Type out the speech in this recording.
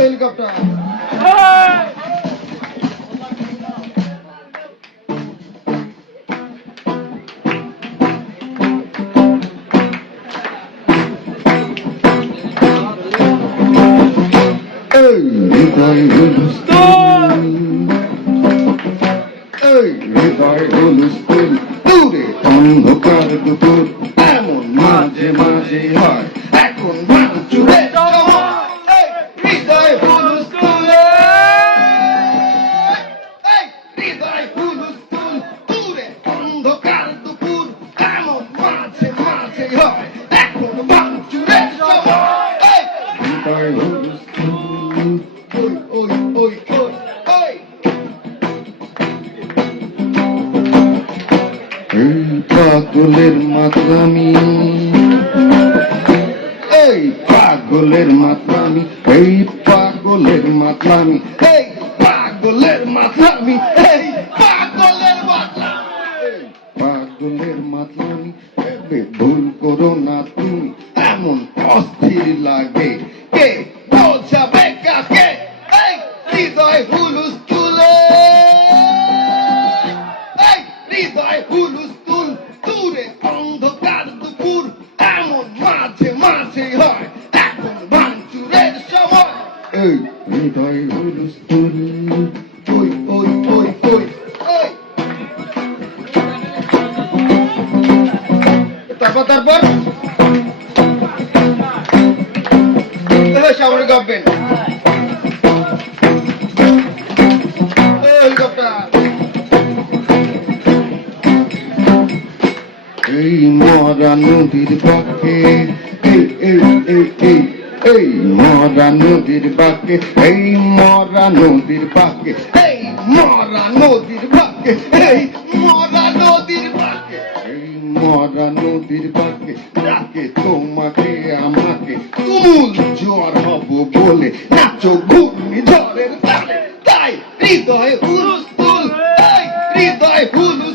helicopter হৃদয় হুলস্থুল হৃদয় হুলস্থুল দূরে অন্ধকার দুপুর এমন মাঝে মাঝে হয় এখন ভাঙচুরে হৃদয় হুলস্থুল হৃদয় হুলস্থুল দূরে অন্ধকার দুপুর এমন মাঝে মাঝে হয় এখন ভাঙচুরে হৃদয় হুলস্থুল ওই ওই ওই ওই এই পাগলের মাতলামি এই পাগলের মাতলামি এই পাগলের মাতলামি এই পাগলের মাতলামি এই পাগলের মাতলামি পাগলের মাতলামি ভুল করো না তুমি এমন অস্থির লাগে কে বোঝাবে কাকে এই হৃদয় হুলস্থুল এই হৃদয় হুলস্থুল দূরে অন্ধকার দুপুর এমন মাঝে মাঝে হয় এখন ভাঙচুরের সময় এই হৃদয় হুলস্থুল ওই ওই ওই ওই ওই তারপর সামনে গাবেন এই মরা নদীর পাখে এই মরা নদীর পাখে এই মরা নদীর পাখে এই মরা নদীর পাখে এই মরা নদীর পাখে এই মরা নদীর পাখে ডাকে তোমাকে আমাকে তুমুল জ্বর হব বলে নাচো ঘূর্ণি ঝড়ের তালে তাই হৃদয় হুলস্থুল হৃদয় হুলস্থুল